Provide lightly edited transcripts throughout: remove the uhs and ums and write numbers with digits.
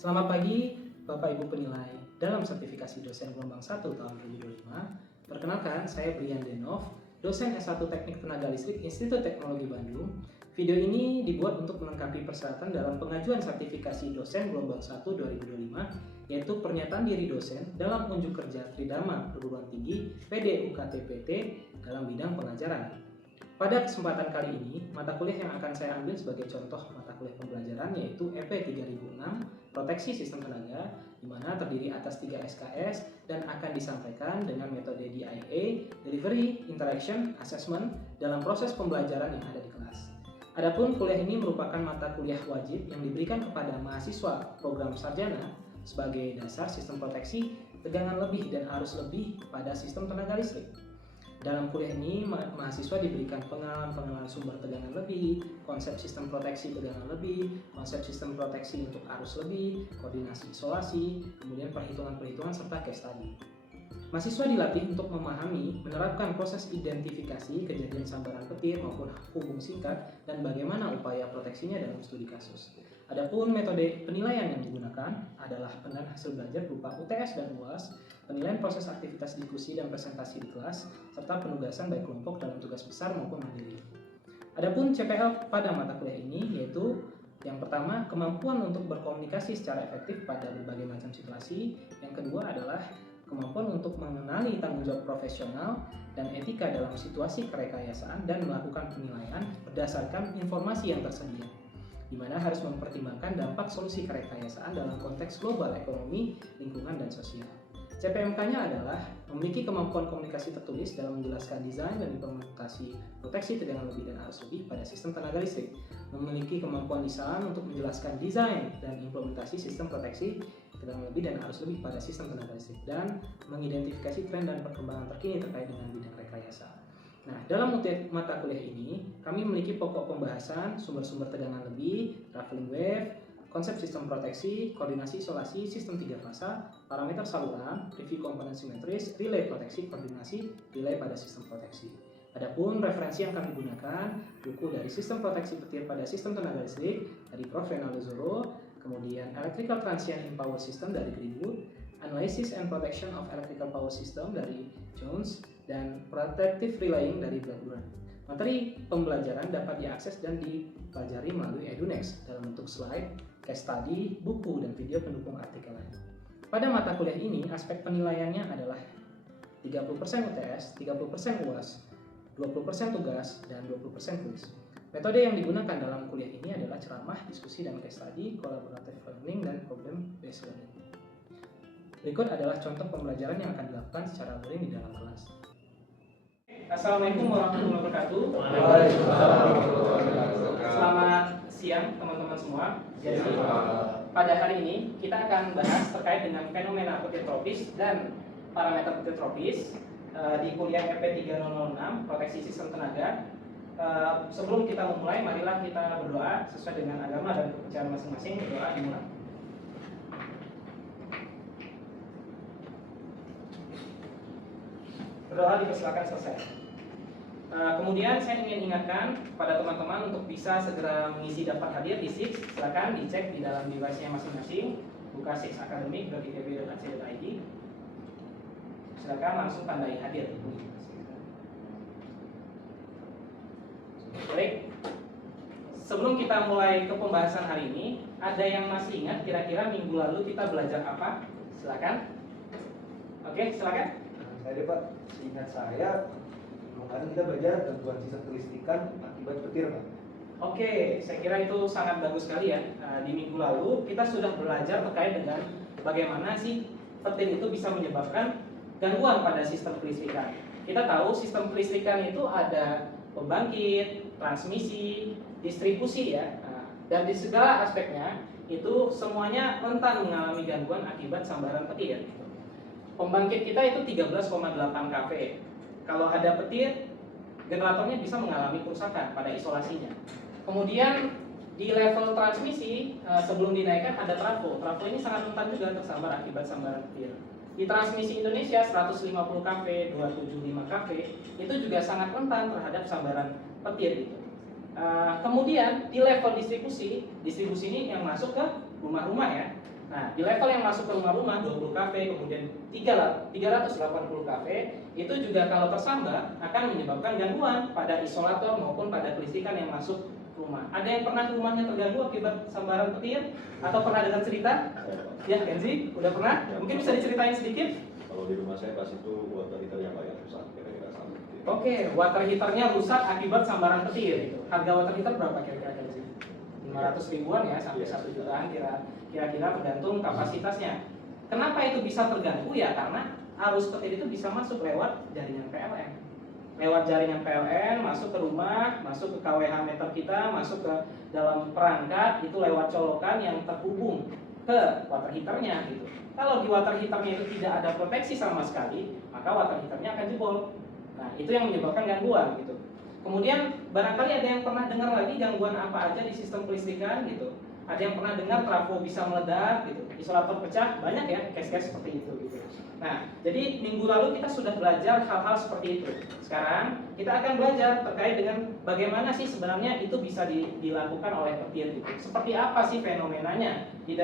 Selamat pagi Bapak Ibu penilai dalam sertifikasi dosen gelombang 1 tahun 2025. Perkenalkan, saya Brian Denov, dosen S1 Teknik Tenaga Listrik Institut Teknologi Bandung. Video ini dibuat untuk melengkapi persyaratan dalam pengajuan sertifikasi dosen gelombang 1 2025, yaitu pernyataan diri dosen dalam unjuk kerja Tridharma Perguruan Tinggi PD UKT-PT dalam bidang pengajaran. Pada kesempatan kali ini, mata kuliah yang akan saya ambil sebagai contoh mata kuliah pembelajaran yaitu EP 3006 Proteksi Sistem Tenaga, di mana terdiri atas 3 SKS dan akan disampaikan dengan metode DIA, Delivery, Interaction, Assessment dalam proses pembelajaran yang ada di kelas. Adapun kuliah ini merupakan mata kuliah wajib yang diberikan kepada mahasiswa program sarjana sebagai dasar sistem proteksi, tegangan lebih dan arus lebih pada sistem tenaga listrik. Dalam kuliah ini, mahasiswa diberikan pengenalan sumber tegangan lebih, konsep sistem proteksi tegangan lebih, konsep sistem proteksi untuk arus lebih, koordinasi isolasi, kemudian perhitungan-perhitungan serta case study. Mahasiswa dilatih untuk memahami, menerapkan proses identifikasi kejadian sambaran petir maupun hubung singkat dan bagaimana upaya proteksinya dalam studi kasus. Adapun metode penilaian yang digunakan adalah penilaian hasil belajar berupa UTS dan UAS, penilaian proses aktivitas diskusi dan presentasi di kelas, serta penugasan baik kelompok dalam tugas besar maupun mandiri. Adapun CPL pada mata kuliah ini yaitu yang pertama, kemampuan untuk berkomunikasi secara efektif pada berbagai macam situasi. Yang kedua adalah kemampuan untuk mengenali tanggung jawab profesional dan etika dalam situasi kerekayasaan dan melakukan penilaian berdasarkan informasi yang tersedia, di mana harus mempertimbangkan dampak solusi kerekayasaan dalam konteks global ekonomi, lingkungan, dan sosial. CPMK-nya adalah memiliki kemampuan komunikasi tertulis dalam menjelaskan desain dan implementasi proteksi tegangan lebih dan arus lebih pada sistem tenaga listrik, memiliki kemampuan lisan untuk menjelaskan desain dan implementasi sistem proteksi tegangan lebih dan arus lebih pada sistem tenaga listrik, dan mengidentifikasi tren dan perkembangan terkini terkait dengan bidang rekayasa. Nah, dalam mata kuliah ini, kami memiliki pokok pembahasan sumber-sumber tegangan lebih, traveling wave, konsep sistem proteksi, koordinasi isolasi, sistem 3 fasa, parameter saluran, review komponen simetris, relay proteksi, koordinasi, relay pada sistem proteksi. Adapun referensi yang kami gunakan, buku dari sistem proteksi petir pada sistem tenaga listrik dari Prof. Renaldo Zoro, kemudian Electrical Transient in Power System dari Greenwood, Analysis and Protection of Electrical Power System dari Jones, dan Protective Relaying dari Blackburn. Materi pembelajaran dapat diakses dan dipelajari melalui EduNext dalam bentuk slide, case study, buku, dan video pendukung artikel lain. Pada mata kuliah ini, aspek penilaiannya adalah 30% UTS, 30% UAS, 20% tugas, dan 20% kuis. Metode yang digunakan dalam kuliah ini adalah ceramah, diskusi, dan case study, collaborative learning, dan problem based learning. Berikut adalah contoh pembelajaran yang akan dilakukan secara luring di dalam kelas. Assalamualaikum warahmatullahi wabarakatuh. Selamat siang teman-teman semua. Jadi pada hari ini kita akan bahas terkait dengan fenomena petir tropis dan parameter petir tropis di kuliah EP 3006 Proteksi Sistem Tenaga. Sebelum kita memulai, marilah kita berdoa sesuai dengan agama dan kepercayaan masing-masing. Berdoa dimulai. Berdoa dipersilakan selesai. Kemudian saya ingin ingatkan kepada teman-teman untuk bisa segera mengisi daftar hadir di SIX. Silakan dicek di dalam device-nya masing-masing. Buka sixacademic.itb.ac.id. Silakan langsung tandai hadir. Baik. Sebelum kita mulai ke pembahasan hari ini, ada yang masih ingat kira-kira minggu lalu kita belajar apa? Silakan. Oke, silakan. Saya Pak, seingat saya kemarin kita belajar gangguan sistem kelistrikan akibat petir, Pak. Oke, saya kira itu sangat bagus sekali ya. Di minggu lalu kita sudah belajar terkait dengan bagaimana sih petir itu bisa menyebabkan gangguan pada sistem kelistrikan. Kita tahu sistem kelistrikan itu ada pembangkit, transmisi, distribusi ya. Dan di segala aspeknya itu semuanya rentan mengalami gangguan akibat sambaran petir. Pembangkit kita itu 13,8 kV. Kalau ada petir, generatornya bisa mengalami kerusakan pada isolasinya. Kemudian di level transmisi sebelum dinaikkan ada trafo. Trafo ini sangat rentan juga tersambar akibat sambaran petir. Di transmisi Indonesia 150 kV, 275 kV itu juga sangat rentan terhadap sambaran petir gitu. Kemudian di level distribusi ini yang masuk ke rumah-rumah ya. Nah, di level yang masuk ke rumah-rumah 20 kV, kemudian 380 kV, itu juga kalau tersambar akan menyebabkan gangguan pada isolator maupun pada kelistrikan yang masuk rumah. Ada yang pernah rumahnya terganggu akibat sambaran petir? Atau pernah dengar cerita? Ya, Kenzi, udah pernah? Mungkin bisa diceritain sedikit? Kalau di rumah saya pas itu water heaternya banyak rusak, kira-kira sama. Oke, water heaternya rusak akibat sambaran petir. Harga water heater berapa kira-kira, Kenzi? 500 ribuan ya, sampai 1 jutaan kira-kira tergantung kapasitasnya. Kenapa itu bisa terganggu ya? Karena arus petir itu bisa masuk lewat jaringan PLN. Lewat jaringan PLN, masuk ke rumah, masuk ke KWH meter kita, masuk ke dalam perangkat, itu lewat colokan yang terhubung ke water heaternya gitu. Kalau di water heaternya itu tidak ada proteksi sama sekali, maka water heaternya akan jebol. Nah, itu yang menyebabkan gangguan gitu. Kemudian barangkali ada yang pernah dengar lagi gangguan apa aja di sistem kelistrikan gitu. Ada yang pernah dengar trafo bisa meledak gitu, isolator pecah, banyak ya case-case seperti itu gitu. Nah, jadi minggu lalu kita sudah belajar hal-hal seperti itu. Sekarang kita akan belajar terkait dengan bagaimana sih sebenarnya itu bisa dilakukan oleh petir gitu. Seperti apa sih fenomenanya di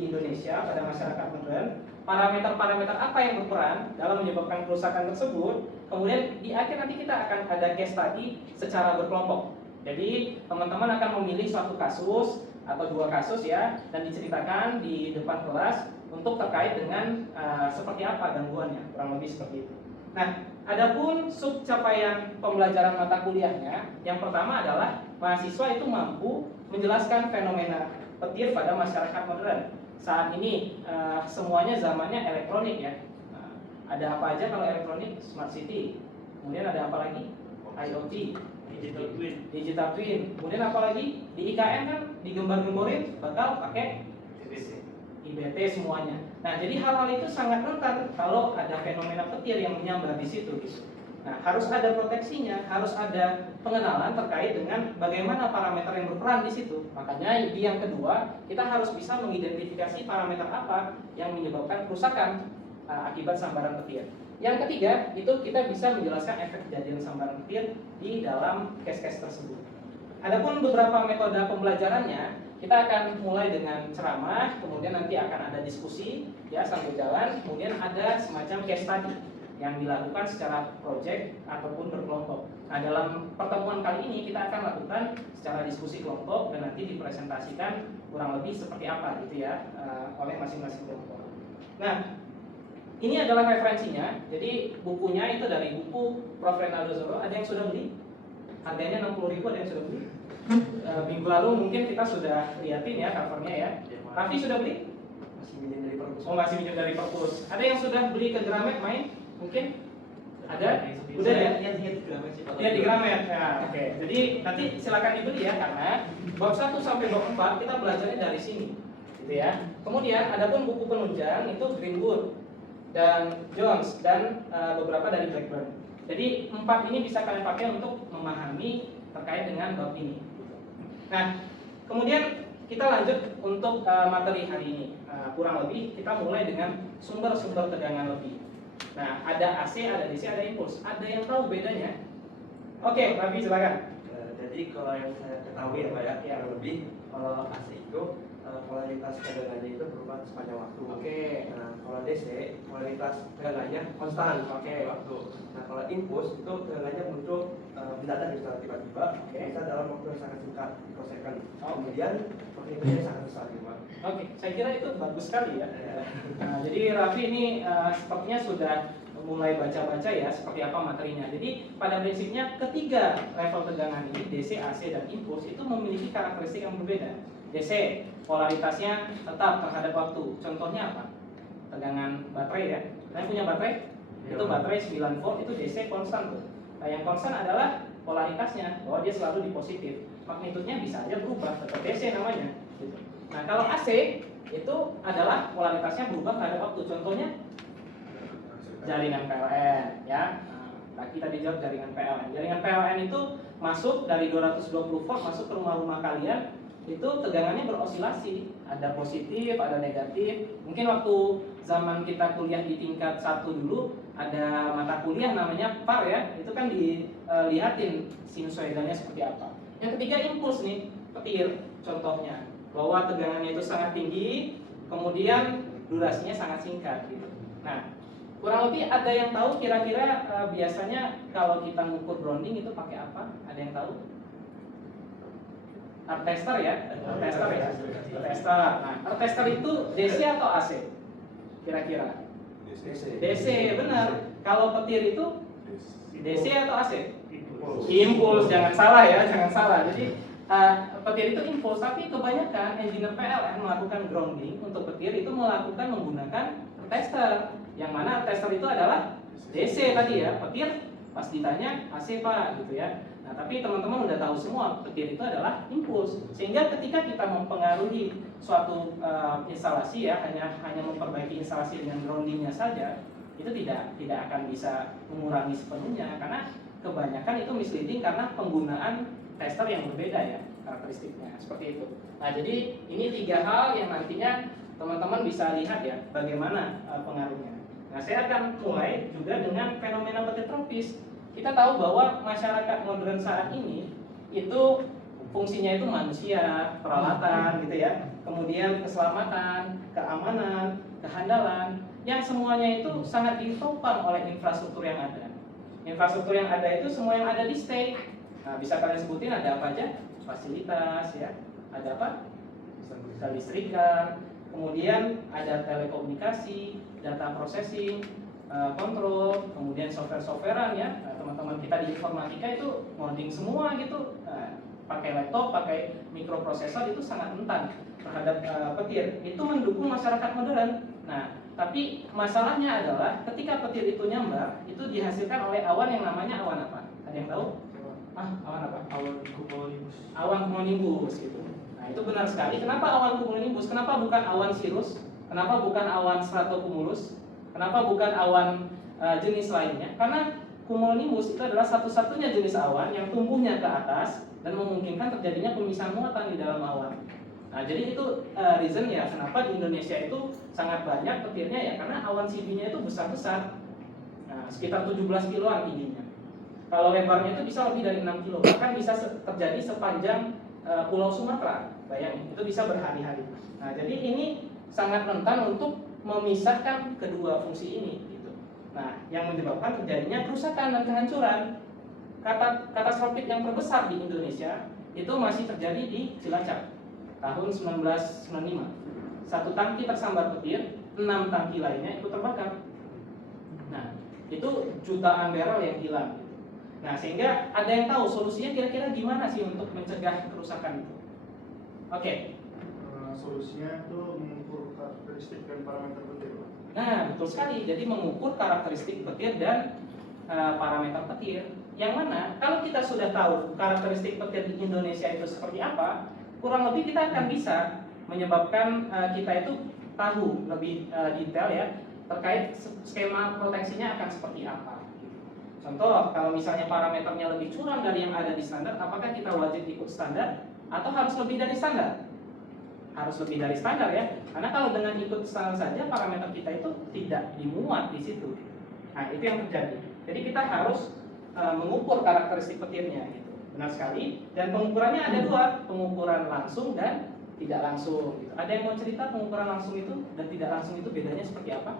Indonesia pada masyarakat modern? Parameter-parameter apa yang berperan dalam menyebabkan kerusakan tersebut? Kemudian di akhir nanti kita akan ada case study secara berkelompok. Jadi teman-teman akan memilih suatu kasus atau 2 kasus ya, dan diceritakan di depan kelas untuk terkait dengan seperti apa gangguannya, kurang lebih seperti itu. Nah, adapun sub capaian pembelajaran mata kuliahnya, yang pertama adalah mahasiswa itu mampu menjelaskan fenomena petir pada masyarakat modern. Saat ini semuanya zamannya elektronik ya. Ada apa aja kalau elektronik? Smart City. Kemudian ada apa lagi? IoT, Digital Twin. Kemudian apa lagi? Di IKN kan digembar-gemborin bakal pakai IBT semuanya. Nah, jadi hal-hal itu sangat rentan kalau ada fenomena petir yang menyambar di situ gitu. Nah, harus ada proteksinya, harus ada pengenalan terkait dengan bagaimana parameter yang berperan di situ. Makanya di yang kedua, kita harus bisa mengidentifikasi parameter apa yang menyebabkan kerusakan akibat sambaran petir. Yang ketiga, itu kita bisa menjelaskan efek kejadian sambaran petir di dalam case-case tersebut. Adapun beberapa metode pembelajarannya, kita akan mulai dengan ceramah, kemudian nanti akan ada diskusi ya sambil jalan, kemudian ada semacam case study yang dilakukan secara project ataupun berkelompok. Nah, dalam pertemuan kali ini kita akan lakukan secara diskusi kelompok dan nanti dipresentasikan kurang lebih seperti apa gitu ya oleh masing-masing kelompok. Nah, ini adalah referensinya. Jadi bukunya itu dari buku Prof. Renaldo Zoro. Ada yang sudah beli? Harganya 60.000, ada yang sudah beli? Minggu lalu mungkin kita sudah liatin ya covernya ya. Raffi sudah beli? Masih minjem dari perpus. Oh, masih minjem dari perpus. Ada yang sudah beli ke Gramet main? Mungkin? Ada? Udah ya? Iya di Gramet. Ya, oke. Jadi nanti silakan dibeli ya, karena bab 1 sampai bab 4 kita belajarnya dari sini. Gitu ya. Kemudian adapun buku penunjang itu Greenwood dan Jones dan beberapa dari Blackburn. Jadi 4 ini bisa kalian pakai untuk memahami terkait dengan bab ini. Nah, kemudian kita lanjut untuk materi hari ini. Kurang lebih kita mulai dengan sumber-sumber tegangan lebih. Nah, ada AC, ada DC, ada impuls. Ada yang tahu bedanya? Oke, Raffi silakan. Jadi kalau yang saya ketahui ya Pak ya, kurang lebih kalau AC itu polaritas tegangannya itu berubah sepanjang waktu. Oke. Nah, kalau DC polaritas tegangannya konstan Oke. waktu. Nah, kalau impuls itu tegangannya muncul mendadak secara tiba-tiba, bisa dalam waktu yang sangat singkat, mikrosecond. Kemudian magnitudonya sangat besar gitu Pak. Oke, saya kira itu bagus sekali ya. Nah, jadi Raffi ini sepertinya sudah mulai baca-baca ya seperti apa materinya. Jadi pada prinsipnya ketiga level tegangan ini DC, AC, dan impuls itu memiliki karakteristik yang berbeda. DC polaritasnya tetap terhadap waktu. Contohnya apa? Tegangan baterai ya. Kalian punya baterai? Itu baterai 9 volt itu DC konstan tuh. Nah, yang konstan adalah polaritasnya, bahwa dia selalu di positif. Magnitudenya bisa aja berubah, tetap DC namanya. Gitu. Nah, kalau AC itu adalah polaritasnya berubah terhadap waktu. Contohnya jaringan PLN ya. Nah, kita dijawab jaringan PLN. Jaringan PLN itu masuk dari 220 volt masuk ke rumah-rumah kalian, itu tegangannya berosilasi, ada positif, ada negatif. Mungkin waktu zaman kita kuliah di tingkat 1 dulu ada mata kuliah namanya PAR ya, itu kan dilihatin sinusoidalnya seperti apa. Yang ketiga impuls nih, petir contohnya, bahwa tegangannya itu sangat tinggi kemudian durasinya sangat singkat gitu. Nah, kurang lebih ada yang tahu kira-kira biasanya kalau kita ngukur grounding itu pakai apa? Ada yang tahu? Earth tester ya? Earth tester ya? Earth tester. Nah, earth tester itu DC atau AC? Kira-kira? DC, benar. Kalau petir itu DC atau AC? Impuls, jangan salah ya, jangan salah. Jadi petir itu impuls, tapi kebanyakan engineer PLN melakukan grounding untuk petir itu menggunakan tester. Yang mana tester itu adalah DC tadi ya, petir pas ditanya AC Pak gitu ya. Nah, tapi teman-teman udah tahu semua petir itu adalah impuls. Sehingga ketika kita mempengaruhi suatu instalasi ya, hanya memperbaiki instalasi dengan groundingnya saja, itu tidak akan bisa mengurangi sepenuhnya karena kebanyakan itu misleading karena penggunaan tester yang berbeda ya karakteristiknya seperti itu. Nah, jadi ini 3 hal yang nantinya teman-teman bisa lihat ya bagaimana pengaruhnya. Nah, saya akan mulai juga dengan fenomena petir tropis. Kita tahu bahwa masyarakat modern saat ini itu fungsinya itu manusia, peralatan gitu ya, kemudian keselamatan, keamanan, kehandalan, yang semuanya itu sangat ditopang oleh infrastruktur yang ada. Infrastruktur yang ada itu semua yang ada di state. Nah, bisa kalian sebutin ada apa aja? Fasilitas ya, ada apa? Bisa listrikan, kemudian ada telekomunikasi, data processing, kontrol, kemudian software-softwarean ya. Nah, teman-teman kita di informatika itu ngoding semua gitu. Nah, pakai laptop, pakai mikroprosesor itu sangat rentan terhadap petir. Itu mendukung masyarakat modern. Nah, tapi masalahnya adalah ketika petir itu nyambar, itu dihasilkan oleh awan yang namanya awan apa? Ada yang tahu? Awan apa? Awan cumulonimbus. Awan cumulonimbus itu. Nah, itu benar sekali. Kenapa awan cumulonimbus? Kenapa bukan awan cirrus? Kenapa bukan awan stratocumulus? Kenapa bukan awan jenis lainnya? Karena cumulonimbus itu adalah satu-satunya jenis awan yang tumbuhnya ke atas dan memungkinkan terjadinya pemisahan muatan di dalam awan. Nah, jadi itu reason ya kenapa di Indonesia itu sangat banyak petirnya ya karena awan CB-nya itu besar-besar. Nah, sekitar 17 kiloan tingginya. Kalau lebarnya itu bisa lebih dari 6 kilo, bahkan bisa terjadi sepanjang Pulau Sumatera. Bayangin, itu bisa berhari-hari. Nah, jadi ini sangat rentan untuk memisahkan kedua fungsi ini gitu. Nah, yang menyebabkan terjadinya kerusakan dan kehancuran. Katastrofik yang terbesar di Indonesia itu masih terjadi di Cilacap tahun 1995. 1 tangki tersambar petir, 6 tangki lainnya itu terbakar. Nah, itu jutaan barrel yang hilang. Nah, sehingga ada yang tahu solusinya kira-kira gimana sih untuk mencegah kerusakan itu? Oke. Solusinya itu mengukur karakteristik dan parameter petir. Nah, betul sekali. Jadi mengukur karakteristik petir dan parameter petir. Yang mana kalau kita sudah tahu karakteristik petir di Indonesia itu seperti apa, kurang lebih kita akan bisa menyebabkan kita itu tahu lebih detail ya terkait skema proteksinya akan seperti apa. Contoh, kalau misalnya parameternya lebih curam dari yang ada di standar, apakah kita wajib ikut standar atau harus lebih dari standar? Harus lebih dari standar ya, karena kalau dengan ikut standar saja parameter kita itu tidak dimuat di situ. Nah, itu yang terjadi. Jadi kita harus mengukur karakteristik petirnya gitu. Benar sekali. Dan pengukurannya ada 2, pengukuran langsung dan tidak langsung. Gitu. Ada yang mau cerita pengukuran langsung itu dan tidak langsung itu bedanya seperti apa?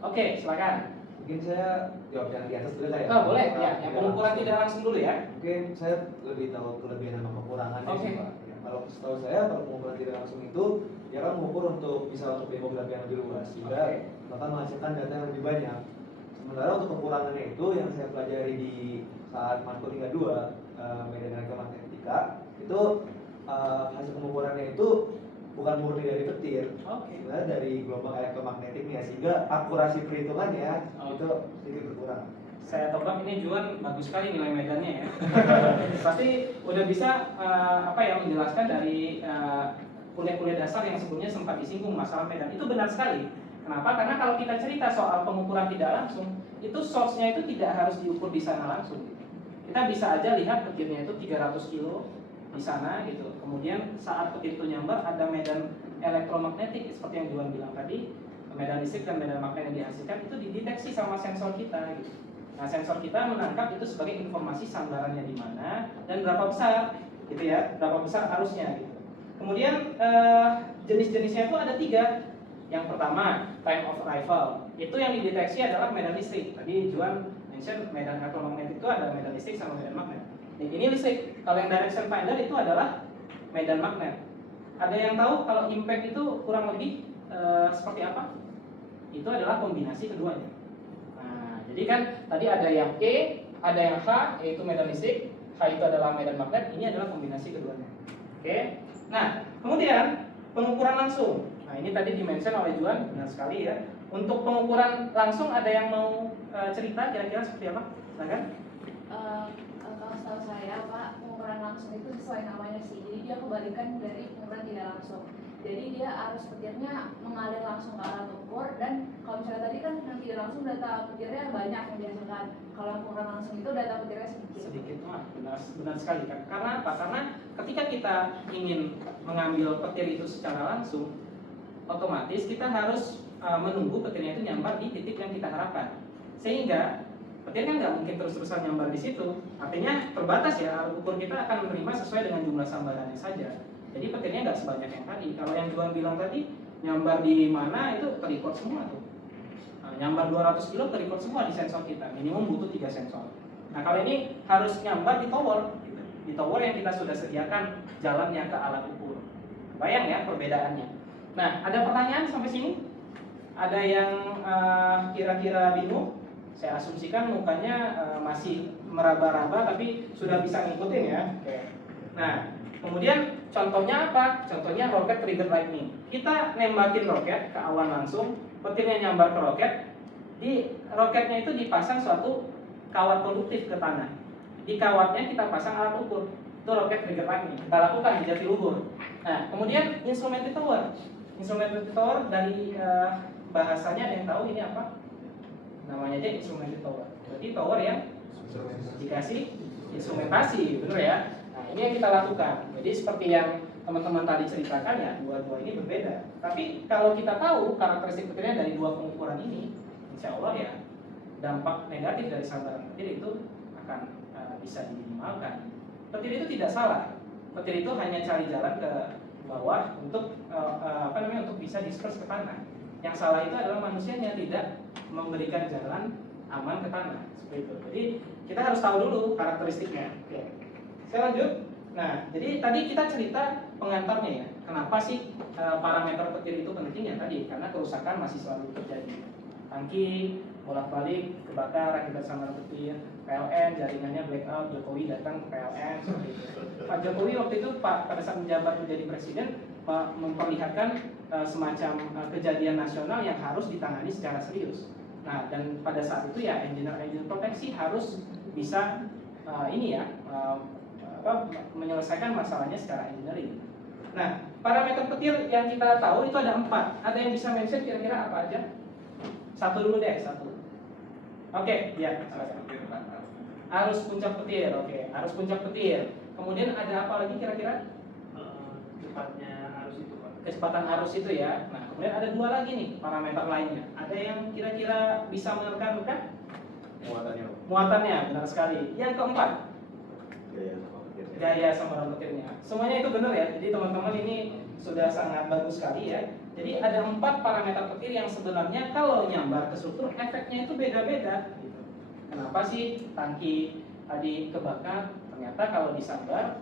Oke, silakan. Mungkin saya jawab yang di atas dulu ya. Oh, boleh ya. Yang pengukuran tidak langsung dulu ya. Mungkin saya lebih tahu kelebihan sama kekurangannya Oke. sih, Pak. Ya, kalau setahu saya kalau pengukuran tidak langsung itu dia kan mengukur bisa untuk demografi yang lebih luas sehingga akan menghasilkan data yang lebih banyak. Sementara untuk kekurangannya itu yang saya pelajari di saat matkul 32 medan elektromagnetika itu hasil pengukurannya itu bukan murni dari petir, sebenarnya dari gelombang elektromagnetiknya sehingga akurasi perhitungannya itu sedikit berkurang. Saya tebak ini Juan bagus sekali nilai medannya ya. Pasti udah bisa menjelaskan dari kuliah-kuliah dasar yang sebelumnya sempat disinggung masalah medan. Itu benar sekali. Kenapa? Karena kalau kita cerita soal pengukuran tidak langsung, itu source-nya itu tidak harus diukur di sana langsung. Kita bisa aja lihat petirnya itu 300 kilo di sana gitu. Kemudian saat petir itu nyambar ada medan elektromagnetik seperti yang Juan bilang tadi, medan listrik dan medan magnet yang dihasilkan itu dideteksi sama sensor kita gitu. Nah, sensor kita menangkap itu sebagai informasi sambarannya di mana dan berapa besar gitu ya, berapa besar arusnya gitu. Kemudian jenis-jenisnya itu ada 3. Yang pertama, time of arrival. Itu yang dideteksi adalah medan listrik. Tadi Juan mention medan elektromagnet itu ada medan listrik sama medan magnet. Ini listrik. Kalau yang direction finder itu adalah medan magnet. Ada yang tahu kalau impact itu kurang lebih seperti apa? Itu adalah kombinasi keduanya. Nah, jadi kan tadi ada yang E, ada yang H, yaitu medan listrik. H itu adalah medan magnet. Ini adalah kombinasi keduanya. Oke. Nah, kemudian pengukuran langsung. Nah, ini tadi dimention oleh Juan, benar sekali ya. Untuk pengukuran langsung ada yang mau cerita kira-kira seperti apa? Silakan. Kalau setahu saya Pak, pengukuran langsung itu sesuai namanya sih. Jadi dia kebalikan dari pengukuran tidak langsung. Jadi dia arus petirnya mengalir langsung ke alat ukur, dan kalau misalnya tadi kan yang tidak langsung data petirnya banyak yang dihasilkan. Kalau yang pengukuran langsung itu data petirnya sedikit. Benar sekali kan. Karena apa? Karena ketika kita ingin mengambil petir itu secara langsung, otomatis kita harus menunggu petirnya itu nyambar di titik yang kita harapkan. Sehingga petir kan nggak mungkin terus-terusan nyambar di situ. Artinya terbatas ya, alat ukur kita akan menerima sesuai dengan jumlah sambarannya saja. Jadi petirnya nggak sebanyak yang tadi. Kalau yang Juan bilang tadi, nyambar di mana itu terrecord semua tuh. Nah, nyambar 200 kilo terrecord semua di sensor kita. Minimum butuh 3 sensor. Nah, kalau ini harus nyambar di tower, gitu. Di tower yang kita sudah sediakan jalannya ke alat ukur. Bayang ya perbedaannya. Nah, ada pertanyaan sampai sini? Ada yang kira-kira bingung? Saya asumsikan mukanya masih meraba-raba, tapi sudah bisa ngikutin ya. Oke. Nah, kemudian contohnya apa? Contohnya roket trigger lightning. Kita nembakin roket ke awan langsung, petirnya nyambar ke roket. Di roketnya itu dipasang suatu kawat konduktif ke tanah. Di kawatnya kita pasang alat ukur. Itu roket trigger lightning. Kita lakukan di Jatiluhur. Nah, kemudian instrumented tower. Instrumented tower dari bahasanya ada yang tahu ini apa? Namanya aja instrumented tower. Berarti tower yang dikasih instrumentasi, benar ya? Nah, ini yang kita lakukan. Jadi seperti yang teman-teman tadi ceritakan ya, dua-dua ini berbeda. Tapi kalau kita tahu karakteristik petirnya dari dua pengukuran ini, insya Allah ya dampak negatif dari sambaran petir itu akan bisa diminimalkan. Petir itu tidak salah. Petir itu hanya cari jalan ke bawah untuk untuk bisa disperse ke tanah. Yang salah itu adalah manusianya tidak memberikan jalan aman ke tanah. Seperti itu. Jadi kita harus tahu dulu karakteristiknya. Oke. Saya lanjut. Nah, jadi tadi kita cerita pengantarnya ya. Kenapa sih parameter petir itu penting ya tadi? Karena kerusakan masih selalu terjadi. Tangki bolak-balik kebakar akibat sambaran petir, PLN jaringannya blackout, Jokowi datang ke PLN seperti itu. Pak Jokowi waktu itu pada saat menjabat menjadi presiden memperlihatkan semacam kejadian nasional yang harus ditangani secara serius. Nah, dan pada saat itu ya engineer proteksi harus bisa menyelesaikan masalahnya secara engineering. Nah, parameter petir yang kita tahu itu ada 4. Ada yang bisa mention kira-kira apa aja? Satu dulu deh, satu. Oke, ya. Arus puncak petir, oke. Arus puncak petir. Kemudian ada apa lagi kira-kira? Cepatnya arus itu Pak. Kecepatan arus itu ya. Nah, kemudian ada 2 lagi nih parameter lainnya. Ada yang kira-kira bisa menerka-nerka? Muatannya, benar sekali. Yang keempat, gaya sambaran petirnya. Semuanya itu benar ya. Jadi teman-teman ini sudah sangat bagus sekali ya. Jadi ada 4 parameter petir yang sebenarnya kalau nyambar ke struktur efeknya itu beda-beda. Kenapa sih tangki tadi kebakar? Ternyata kalau disambar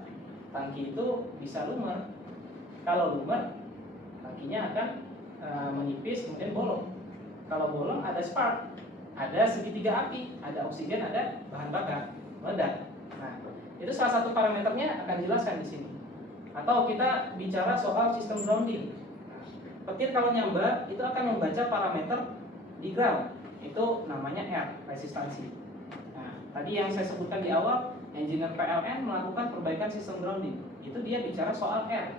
tangki itu bisa lumer. Kalau lumer tangkinya akan menipis kemudian bolong. Kalau bolong ada spark, ada segitiga api, ada oksigen, ada bahan bakar, meledak. Nah, itu salah satu parameternya akan dijelaskan di sini. Atau kita bicara soal sistem grounding. Nah, petir kalau nyambar itu akan membaca parameter di ground. Itu namanya R, resistansi. Nah, tadi yang saya sebutkan di awal, engineer PLN melakukan perbaikan sistem grounding. Itu dia bicara soal R.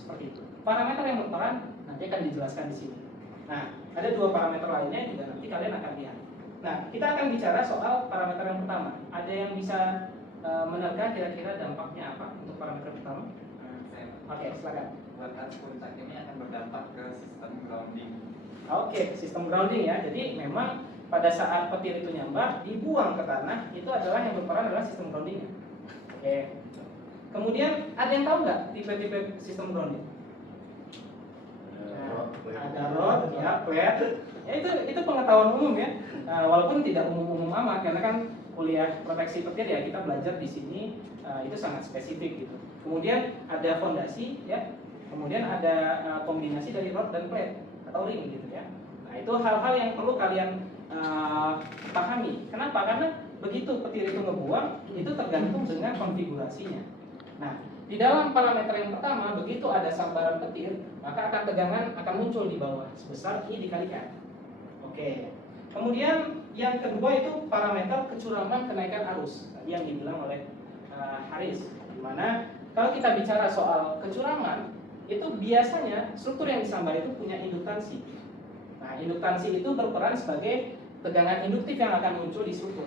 Seperti itu. Parameter yang berperan nanti akan dijelaskan di sini. Nah, ada 2 parameter lainnya juga nanti kalian akan lihat. Nah, kita akan bicara soal parameter yang pertama. Ada yang bisa menerka kira-kira dampaknya apa untuk parameter pertama? Oke, silakan. Buat arus puncak ini akan berdampak ke sistem grounding. Oke, sistem grounding ya. Jadi memang pada saat petir itu nyambar, dibuang ke tanah, itu adalah yang berperan adalah sistem groundingnya. Oke. Kemudian ada yang tahu nggak tipe-tipe sistem grounding? Ada rod, ya, plate. Ya itu pengetahuan umum ya. Walaupun tidak umum-umum amat karena kan kuliah proteksi petir ya kita belajar di sini itu sangat spesifik gitu. Kemudian ada fondasi ya. Kemudian ada kombinasi dari rod dan plate atau ring gitu ya. Nah, itu hal-hal yang perlu kalian pahami. Kenapa? Karena begitu petir itu ngebuang, itu tergantung dengan konfigurasinya. Nah, di dalam parameter yang pertama, begitu ada sambaran petir, maka tegangan akan muncul di bawah sebesar I dikalikan. Oke. Kemudian yang kedua itu parameter kecurangan kenaikan arus, tadi yang dibilang oleh Haris. Dimana kalau kita bicara soal kecurangan, itu biasanya struktur yang disambar itu punya induktansi. Nah, induktansi itu berperan sebagai tegangan induktif yang akan muncul di struktur.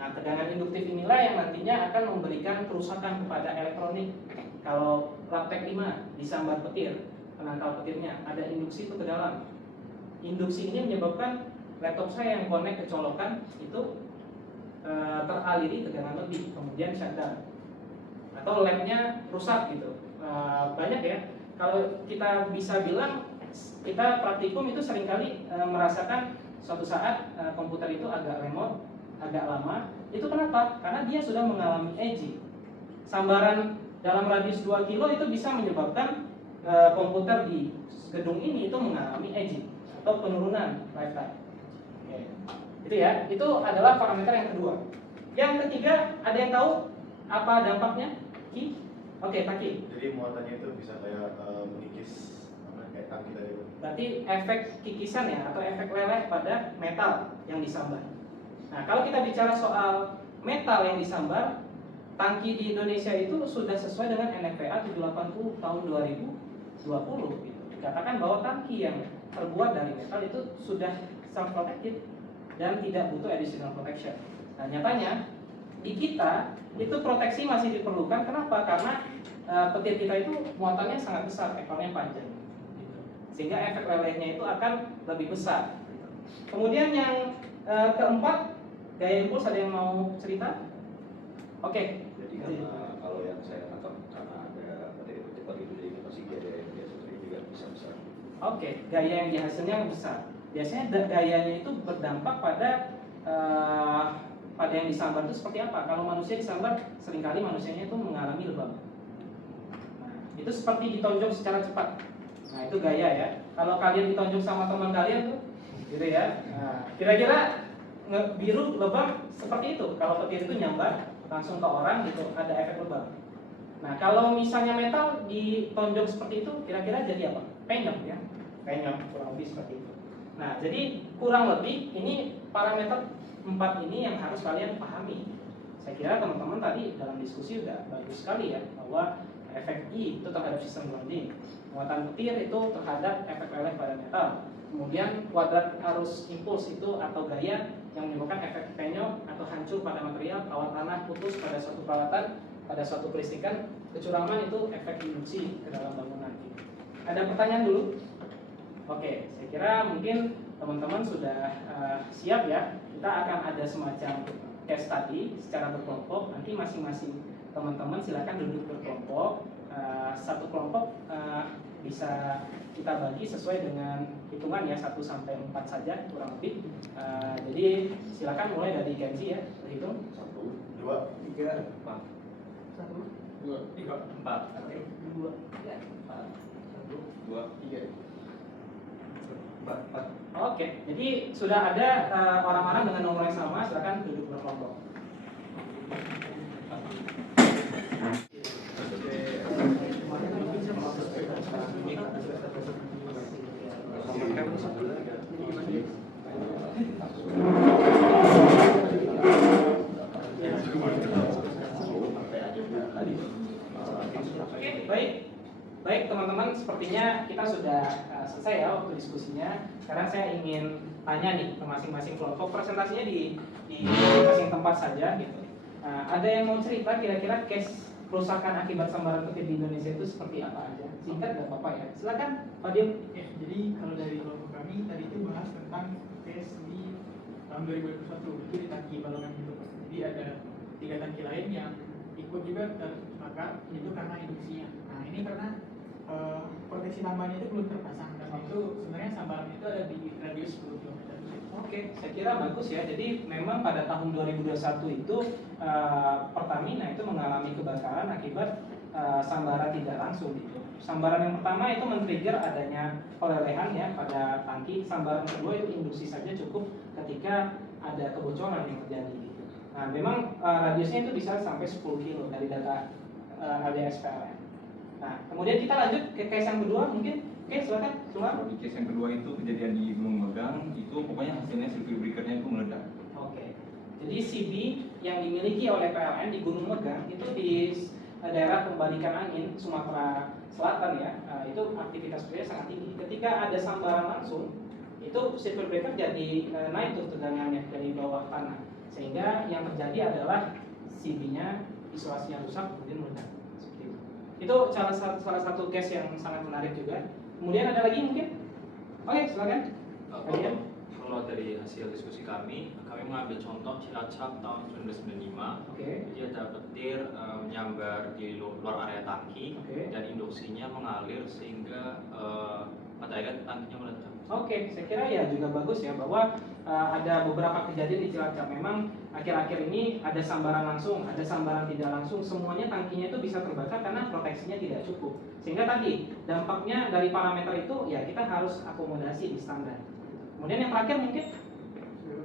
Nah, tegangan induktif inilah yang nantinya akan memberikan kerusakan kepada elektronik. Kalau praktek 5 disambar petir, penangkal petirnya ada induksi itu ke dalam. Induksi ini menyebabkan laptop saya yang connect ke colokan itu teraliri tegangan lebih, kemudian shutdown. Atau labnya rusak gitu. Banyak ya. Kalau kita bisa bilang kita praktikum itu seringkali merasakan suatu saat komputer itu agak lemot, agak lama. Itu kenapa? Karena dia sudah mengalami aging. Sambaran dalam radius 2 kilo itu bisa menyebabkan komputer di gedung ini itu mengalami aging atau penurunan lifetime. Oke. Itu ya, itu adalah parameter yang kedua. Yang ketiga, ada yang tahu apa dampaknya? Ki? Oke, Taki. Jadi muatannya itu bisa kayak mengikis kayak tangki tadi. Berarti efek kikisan ya atau efek leleh pada metal yang disambar. Nah, kalau kita bicara soal metal yang disambar, tangki di Indonesia itu sudah sesuai dengan NFPA 780 tahun 2020 gitu. Dikatakan bahwa tangki yang terbuat dari metal itu sudah self protected dan tidak butuh additional protection. Nah, nyatanya di kita itu proteksi masih diperlukan. Kenapa? Karena petir kita itu muatannya sangat besar, ekornya panjang gitu. Sehingga efek lelehnya itu akan lebih besar. Kemudian yang keempat, gaya impuls, ada yang mau cerita? Oke. Jadi kalau yang saya tangkap karena ada petir cepat itu jadi pasti gaya yang biasa juga bisa besar. Oke, gaya yang dihasilnya besar. Biasanya gayanya itu berdampak pada yang disambar itu seperti apa. Kalau manusia disambar, seringkali manusianya itu mengalami lebam. Nah, itu seperti ditonjok secara cepat. Nah, itu gaya ya. Kalau kalian ditonjok sama teman kalian tuh, gitu ya. Nah, kira-kira biru lebam seperti itu. Kalau petir itu nyambar langsung ke orang gitu, ada efek lebam. Nah, kalau misalnya metal ditonjok seperti itu, kira-kira jadi apa? Penyok ya. Penyok, kurang lebih seperti itu. Nah, jadi kurang lebih ini parameter 4 ini yang harus kalian pahami. Saya kira teman-teman tadi dalam diskusi udah bagus sekali ya, bahwa efek I itu terhadap sistem grounding, muatan petir itu terhadap efek leleh pada metal. Kemudian kuadrat arus impuls itu atau gaya yang menyebabkan efek penyok atau hancur pada material, kawat tanah putus pada suatu peralatan, pada suatu kelistrikan. Kecurangan itu efek induksi ke dalam bangunan. Ada pertanyaan dulu? Oke, saya kira mungkin teman-teman sudah siap ya. Kita akan ada semacam case study secara berkelompok. Nanti masing-masing teman-teman silakan duduk berkelompok. Satu kelompok bisa kita bagi sesuai dengan hitungan ya, 1 sampai 4 saja kurang lebih. Jadi silakan mulai dari Genzi ya, berhitung. 1, 2, 3, 4. 1, 2, 3, 4. 2, 3, 4. 1, 2, 3. 4. Oke, jadi sudah ada orang-orang dengan nomor yang sama, silakan duduk berkelompok. Oke, baik teman-teman, sepertinya kita sudah selesai ya waktu diskusinya. Sekarang saya ingin tanya nih ke masing-masing kelompok, presentasinya di masing tempat saja gitu. Ada yang mau cerita kira-kira case kerusakan akibat sambaran petir di Indonesia itu seperti apa aja? Singkat nggak apa-apa ya. Silakan, Fadil. Ya, jadi kalau dari kelompok kami tadi itu bahas tentang case di tahun 2021 itu di tangki balongan gitu. Jadi ada 3 tangki lain yang ikut juga maka itu karena induksinya. Nah ini karena proteksi tambahannya itu belum terpasang, dan itu sebenarnya sambaran itu ada di radius 10 km. Oke, saya kira bagus ya. Jadi memang pada tahun 2021 itu Pertamina itu mengalami kebakaran akibat sambaran tidak langsung gitu. Sambaran yang pertama itu men-trigger adanya pelelehan ya pada tangki. Sambaran kedua itu induksi saja cukup ketika ada kebocoran yang terjadi gitu. Nah, memang radiusnya itu bisa sampai 10 kilo dari data LDS PLN. Nah, kemudian kita lanjut ke case yang kedua mungkin. Oke, silakan. Kalau di case yang kedua itu kejadian di Gunung Megang, itu pokoknya hasilnya circuit breaker-nya itu meledak. Oke. Jadi CB yang dimiliki oleh PLN di Gunung Megang itu di daerah pembalikan angin Sumatera Selatan ya, itu aktivitas kerja sangat tinggi. Ketika ada sambaran langsung, itu circuit breaker jadi naik tuh tegangannya dari bawah tanah, sehingga yang terjadi adalah CB-nya isolasinya rusak kemudian meledak. Seperti itu. Itu salah satu case yang sangat menarik juga. Kemudian ada lagi mungkin? Oke, silakan. Kalian? Kalau dari hasil diskusi kami mengambil contoh Cilacap tahun 1995. Oke. Jadi ada petir menyambar di luar area tangki, dan induksinya mengalir sehingga pada akhirnya tangkinya meledak. Oke, saya kira ya juga bagus ya bahwa ada beberapa kejadian di Cilacap. Memang akhir-akhir ini ada sambaran langsung, ada sambaran tidak langsung, semuanya tangkinya itu bisa terbakar karena proteksinya tidak cukup. Sehingga tadi dampaknya dari parameter itu ya kita harus akomodasi di standar. Kemudian yang terakhir mungkin,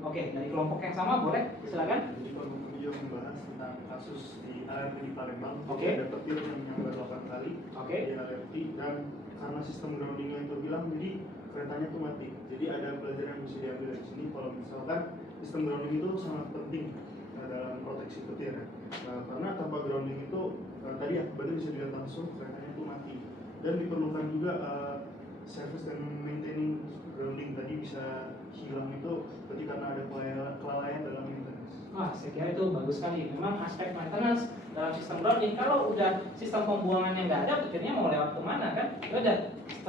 oke, dari kelompok yang sama boleh, silakan. Jadi kalau kami juga membahas tentang kasus di ART di Palembang, Oke. ada petir yang menyambar 8 kali Oke. di ART, dan karena sistem groundingnya itu bilang, jadi keretanya itu mati. Jadi ada pelajaran yang bisa diambil dari sini kalau misalkan sistem grounding itu sangat penting dalam proteksi petir ya. Karena tanpa grounding itu tadi ya berarti bisa dilihat langsung keretanya itu mati, dan diperlukan juga service dan maintaining grounding tadi bisa hilang itu berarti karena ada kelalaian dalam maintenance. Wah, saya kira itu bagus sekali. Memang aspek maintenance dalam sistem grounding, kalau udah sistem pembuangannya nggak ada, petirnya mau lewat kemana kan? Ya udah,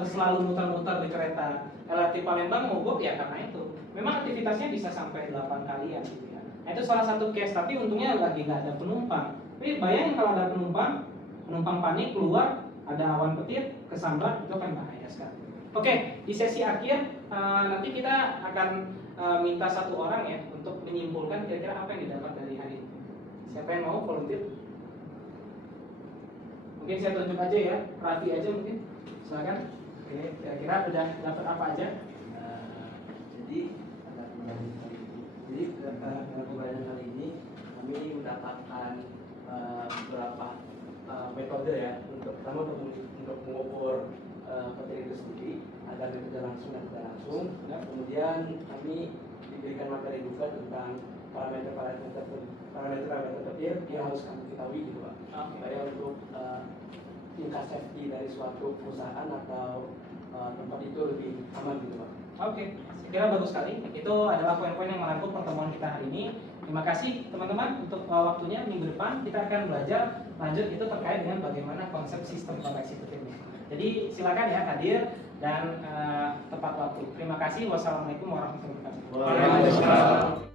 selalu muter-muter di kereta LRT Palembang mogok ya karena itu. Memang aktivitasnya bisa sampai 8 kalian gitu ya. Nah, itu salah satu case, tapi untungnya lagi nggak ada penumpang. Tapi bayangin kalau ada penumpang panik keluar, ada awan petir, kesambar, itu kan bahaya sekali. Oke, di sesi akhir nanti kita akan minta satu orang ya untuk menyimpulkan kira-kira apa yang didapat dari hari ini. Siapa yang mau volunteer? Mungkin saya tunjuk aja ya, Raffi aja mungkin. Silakan. Oke, kira-kira udah dapat apa aja? Jadi dalam pembelajaran kali ini kami mendapatkan beberapa metode ya untuk pertama untuk mengukur petir itu sendiri agar bekerja langsung dan tidak langsung. Kemudian kami diberikan materi juga tentang parameter petir yang harus kami ketahui gitu Pak. Supaya untuk tingkat safety dari suatu perusahaan atau tempat itu lebih aman gitu Pak. Oke, saya kira bagus sekali. Itu adalah poin-poin yang merangkum pertemuan kita hari ini. Terima kasih teman-teman untuk waktunya. Minggu depan kita akan belajar lanjut itu terkait dengan bagaimana konsep sistem proteksi petirnya. Jadi silakan ya hadir dan tepat waktu. Terima kasih. Wassalamualaikum warahmatullahi wabarakatuh.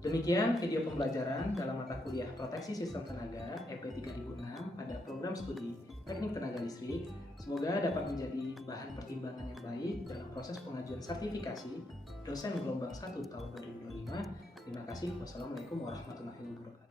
Demikian video pembelajaran dalam mata kuliah Proteksi Sistem Tenaga EP 3006 pada program studi Teknik Tenaga Listrik. Semoga dapat menjadi bahan pertimbangan yang baik dalam proses pengajuan sertifikasi dosen gelombang 1 tahun 2025. Terima kasih. Wassalamualaikum warahmatullahi wabarakatuh.